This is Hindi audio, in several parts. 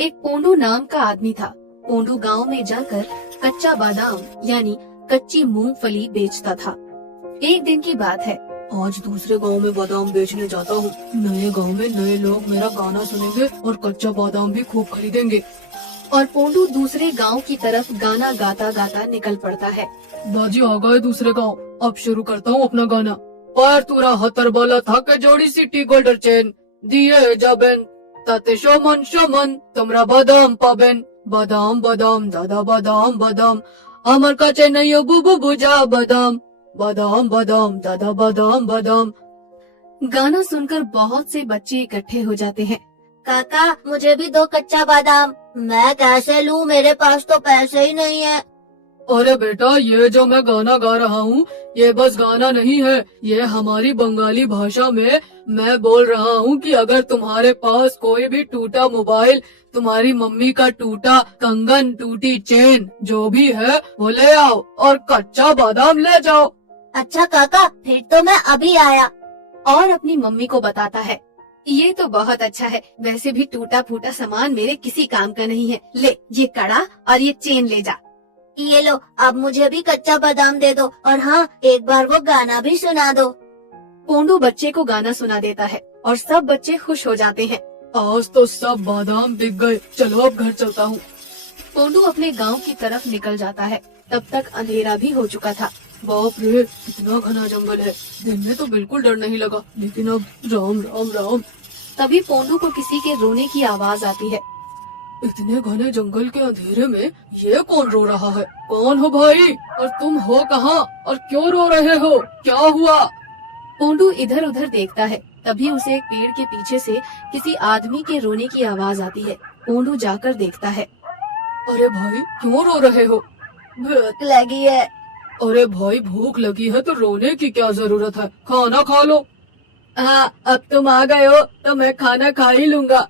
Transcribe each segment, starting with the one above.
एक पोंडू नाम का आदमी था। पोंडू गांव में जाकर कच्चा बादाम यानी कच्ची मूंगफली बेचता था। एक दिन की बात है, आज दूसरे गांव में बादाम बेचने जाता हूँ। नए गांव में नए लोग मेरा गाना सुनेंगे और कच्चा बादाम भी खूब खरीदेंगे। और पोंडू दूसरे गांव की तरफ गाना गाता गाता निकल पड़ता है। बाजी आ गए दूसरे गांव, अब शुरू करता हूँ अपना गाना। पैर तुरा हतर बोला था के जोड़ी सिटी गोल्डर चेन दिए जाबेन ताते शोमन शोमन तमरा बादाम पाबेन बादाम बादाम दादा बादाम बादाम अमर का चेन्नई बुबु बुजा बादाम बादाम बादाम दादा बादाम बादाम। गाना सुनकर बहुत से बच्चे इकट्ठे हो जाते हैं। काका मुझे भी दो कच्चा बादाम। मैं कैसे लूं, मेरे पास तो पैसे ही नहीं है। अरे बेटा, ये जो मैं गाना गा रहा हूँ ये बस गाना नहीं है, ये हमारी बंगाली भाषा में मैं बोल रहा हूँ कि अगर तुम्हारे पास कोई भी टूटा मोबाइल, तुम्हारी मम्मी का टूटा कंगन, टूटी चेन, जो भी है वो ले आओ और कच्चा बादाम ले जाओ। अच्छा काका, फिर तो मैं अभी आया। और अपनी मम्मी को बताता है, ये तो बहुत अच्छा है, वैसे भी टूटा फूटा सामान मेरे किसी काम का नहीं है। ले ये कड़ा और ये चेन ले जा। ये लो, अब मुझे भी कच्चा बादाम दे दो और हाँ, एक बार वो गाना भी सुना दो। पोंडू बच्चे को गाना सुना देता है और सब बच्चे खुश हो जाते हैं। आज तो सब बादाम बिक गए, चलो अब घर चलता हूँ। पोंडू अपने गांव की तरफ निकल जाता है। तब तक अंधेरा भी हो चुका था। बाप रे, इतना घना जंगल है। दिन में तो बिल्कुल डर नहीं लगा, लेकिन अब राम राम राम। तभी पोंडू को किसी के रोने की आवाज आती है। इतने घने जंगल के अंधेरे में ये कौन रो रहा है? कौन हो भाई, और तुम हो कहाँ और क्यों रो रहे हो? क्या हुआ? पोंडू इधर उधर देखता है। तभी उसे एक पेड़ के पीछे से किसी आदमी के रोने की आवाज आती है। पोंडू जाकर देखता है। अरे भाई, क्यों रो रहे हो? भूख लगी है। अरे भाई, भूख लगी है तो रोने की क्या जरूरत है, खाना खा लो। हाँ, अब तुम आ गए हो तो मैं खाना खा ही लूंगा।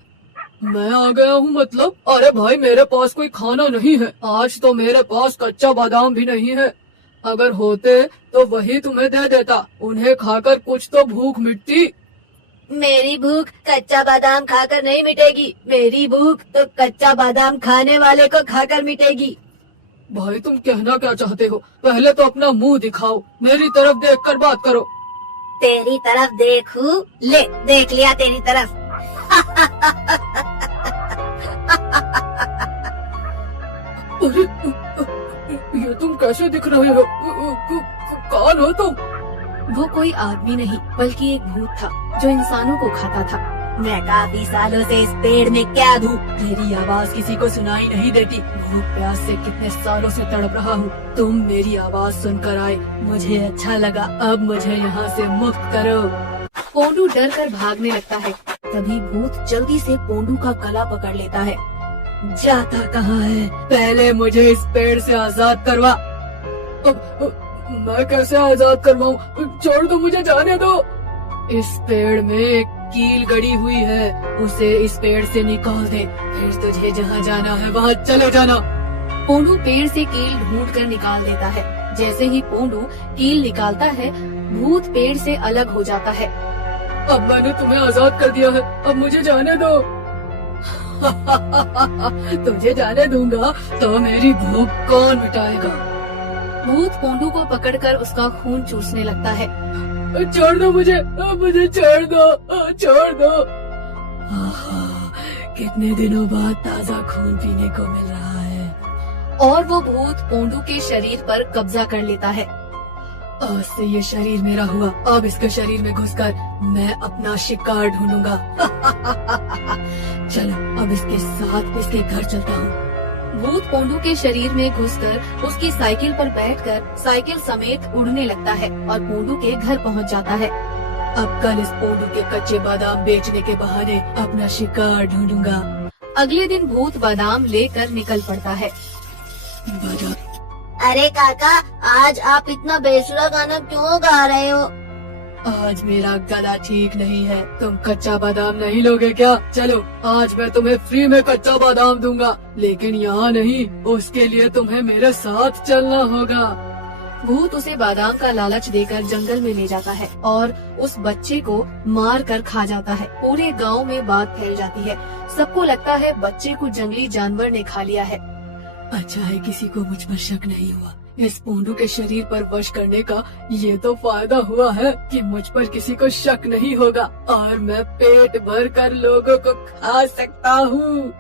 मैं आ गया हूँ मतलब? अरे भाई, मेरे पास कोई खाना नहीं है। आज तो मेरे पास कच्चा बादाम भी नहीं है। अगर होते तो वही तुम्हें दे देता, उन्हें खाकर कुछ तो भूख मिटती। मेरी भूख कच्चा बादाम खाकर नहीं मिटेगी, मेरी भूख तो कच्चा बादाम खाने वाले को खाकर मिटेगी। भाई, तुम कहना क्या चाहते हो? पहले तो अपना मुंह दिखाओ, मेरी तरफ देखकर बात करो। तेरी तरफ देखूं? ले, देख लिया तेरी तरफ। अरे, ये तुम कैसे दिख रहे हो? कौन हो तुम? वो कोई आदमी नहीं बल्कि एक भूत था जो इंसानों को खाता था। मैं काफी सालों से इस पेड़ में क्या दूं? मेरी आवाज किसी को सुनाई नहीं देती। भूख प्यास से कितने सालों से तड़प रहा हूँ। तुम मेरी आवाज सुनकर आए, मुझे अच्छा लगा। अब मुझे यहाँ से मुक्त करो। पोंडू डर कर भागने लगता है। तभी भूत जल्दी से पोंडू का गला पकड़ लेता है। जाता कहाँ है? पहले मुझे इस पेड़ से आजाद करवा। मैं कैसे आजाद करवाऊँ? छोड़ दो, मुझे जाने दो। इस पेड़ में एक कील गड़ी हुई है, उसे इस पेड़ से निकाल दे, फिर तुझे जहाँ जाना है वहाँ चले जाना। पोंडू पेड़ से कील ढूंढ कर निकाल देता है। जैसे ही पोंडू कील निकालता है, भूत पेड़ से अलग हो जाता है। अब मैंने तुम्हें आजाद कर दिया है, अब मुझे जाने दो। तुझे जाने दूंगा तो मेरी भूख कौन मिटाएगा? भूत पोंडू को पकड़कर उसका खून चूसने लगता है। छोड़ दो मुझे, मुझे छोड़ दो, छोड़ दो। कितने दिनों बाद ताजा खून पीने को मिल रहा है। और वो भूत पोंडू के शरीर पर कब्जा कर लेता है। आज से ये शरीर मेरा हुआ, अब इसके शरीर में घुसकर मैं अपना शिकार ढूंढूंगा। चलो अब इसके साथ इसके घर चलता हूँ। भूत पोंडू के शरीर में घुसकर उसकी साइकिल पर बैठकर साइकिल समेत उड़ने लगता है और पोंडू के घर पहुंच जाता है। अब कल इस पोंडू के कच्चे बादाम बेचने के बहाने अपना शिकार ढूंढूंगा। अगले दिन भूत बादाम लेकर निकल पड़ता है। अरे काका, आज आप इतना बेसुरा गाना क्यों गा रहे हो? आज मेरा गला ठीक नहीं है। तुम कच्चा बादाम नहीं लोगे क्या? चलो आज मैं तुम्हें फ्री में कच्चा बादाम दूंगा, लेकिन यहाँ नहीं, उसके लिए तुम्हें मेरे साथ चलना होगा। भूत उसे बादाम का लालच देकर जंगल में ले जाता है और उस बच्चे को मार कर खा जाता है। पूरे गांव में बात फैल जाती है। सबको लगता है बच्चे को जंगली जानवर ने खा लिया है। अच्छा है किसी को मुझ पर शक नहीं हुआ। इस पोंडू के शरीर पर वश करने का ये तो फायदा हुआ है कि मुझ पर किसी को शक नहीं होगा और मैं पेट भर कर लोगों को खा सकता हूँ।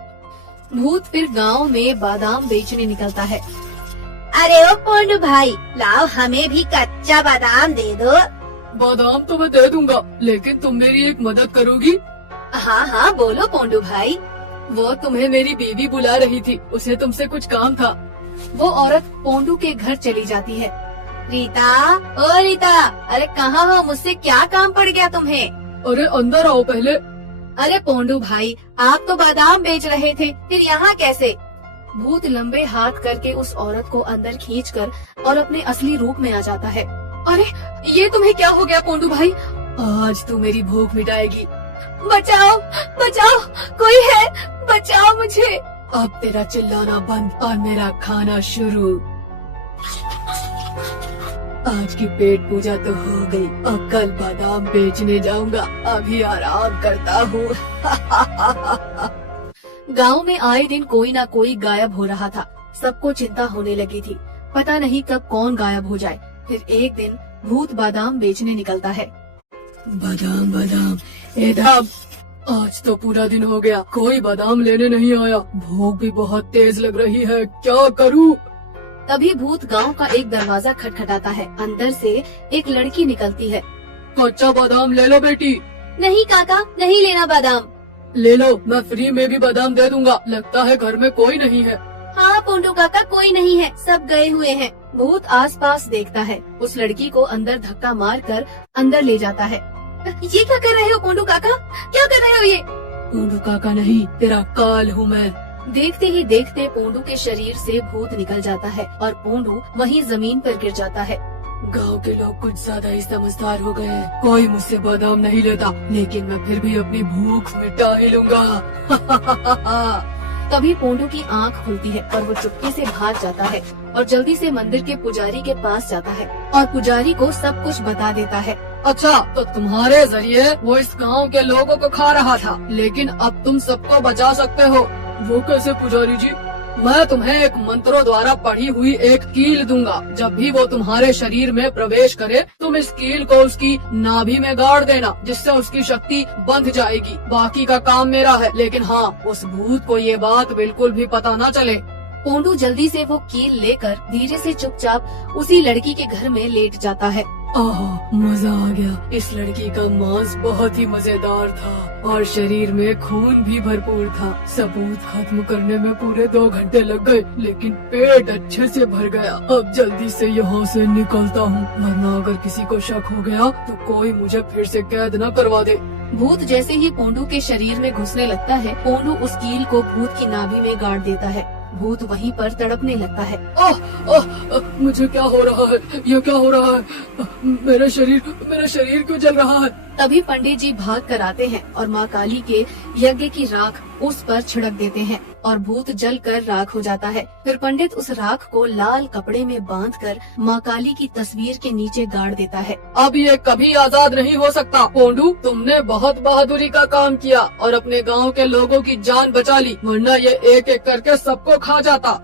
भूत फिर गांव में बादाम बेचने निकलता है। अरे ओ पोंडू भाई, लाओ हमें भी कच्चा बादाम दे दो। बादाम तो मैं दे दूंगा, लेकिन तुम मेरी एक मदद करोगी? हाँ हाँ बोलो पोंडू भाई। वो तुम्हें मेरी बीवी बुला रही थी, उसे तुमसे कुछ काम था। वो औरत पोंडू के घर चली जाती है। रीता, ओ रीता, अरे कहाँ हो, मुझसे क्या काम पड़ गया तुम्हें? अरे अंदर आओ पहले। अरे पोंडू भाई, आप तो बादाम बेच रहे थे, फिर यहाँ कैसे? भूत लंबे हाथ करके उस औरत को अंदर खींचकर और अपने असली रूप में आ जाता है। अरे ये तुम्हें क्या हो गया पोंडू भाई? आज तू मेरी भूख मिटाएगी। बचाओ बचाओ, कोई है, बचाओ मुझे। अब तेरा चिल्लाना बंद और मेरा खाना शुरू। आज की पेट पूजा तो हो गई, अब कल बादाम बेचने जाऊंगा। अभी आराम करता हूँ। गांव में आए दिन कोई ना कोई गायब हो रहा था। सबको चिंता होने लगी थी, पता नहीं कब कौन गायब हो जाए। फिर एक दिन भूत बादाम बेचने निकलता है। बादाम बादाम एकदम। आज तो पूरा दिन हो गया, कोई बादाम लेने नहीं आया। भूख भी बहुत तेज लग रही है, क्या करूँ? तभी भूत गांव का एक दरवाजा खटखटाता है। अंदर से एक लड़की निकलती है। कच्चा बादाम ले लो बेटी। नहीं काका, नहीं लेना बादाम। ले लो, मैं फ्री में भी बादाम दे दूंगा। लगता है घर में कोई नहीं है। हाँ पोंडू काका, कोई नहीं है, सब गए हुए हैं। भूत आसपास देखता है, उस लड़की को अंदर धक्का मारकर अंदर ले जाता है। ये क्या कर रहे हो पोंडू काका, क्या कर रहे हो ये? पोंडू काका नहीं, तेरा काल हूँ मैं। देखते ही देखते पोंडू के शरीर से भूत निकल जाता है और पोंडू वहीं जमीन पर गिर जाता है। गांव के लोग कुछ ज्यादा ही समझदार हो गए हैं। कोई मुझसे बादाम नहीं लेता, लेकिन मैं फिर भी अपनी भूख मिटा ही लूंगा। तभी पोंडू की आंख खुलती है और वो चुपके से भाग जाता है और जल्दी से मंदिर के पुजारी के पास जाता है और पुजारी को सब कुछ बता देता है। अच्छा, तो तुम्हारे जरिए वो इस गांव के लोगों को खा रहा था, लेकिन अब तुम सबको बचा सकते हो। वो कैसे पुजारी जी? मैं तुम्हें एक मंत्रों द्वारा पढ़ी हुई एक कील दूंगा। जब भी वो तुम्हारे शरीर में प्रवेश करे, तुम इस कील को उसकी नाभि में गाड़ देना, जिससे उसकी शक्ति बंध जाएगी। बाकी का काम मेरा है, लेकिन हाँ, उस भूत को ये बात बिल्कुल भी पता न चले। पोंडू जल्दी से वो कील लेकर धीरे से चुपचाप उसी लड़की के घर में लेट जाता है। आह, मजा आ गया। इस लड़की का मांस बहुत ही मजेदार था और शरीर में खून भी भरपूर था। सबूत खत्म करने में पूरे 2 घंटे लग गए, लेकिन पेट अच्छे से भर गया। अब जल्दी से यहाँ से निकलता हूँ, वरना अगर किसी को शक हो गया तो कोई मुझे फिर से कैद न करवा दे। भूत जैसे ही पोंडू के शरीर में घुसने लगता है, पोंडू उस कील को भूत की नाभि में गाड़ देता है। भूत वहीं पर तड़पने लगता है। मुझे क्या हो रहा है? ये क्या हो रहा है? मेरा शरीर क्यों जल रहा है? तभी पंडित जी भाग कर आते हैं और माँ काली के यज्ञ की राख उस पर छिड़क देते हैं और भूत जल कर राख हो जाता है। फिर पंडित उस राख को लाल कपड़े में बांधकर माँ काली की तस्वीर के नीचे गाड़ देता है। अब ये कभी आजाद नहीं हो सकता। पोंडू, तुमने बहुत बहादुरी का काम किया और अपने गांव के लोगों की जान बचा ली, वरना ये एक एक करके सबको खा जाता।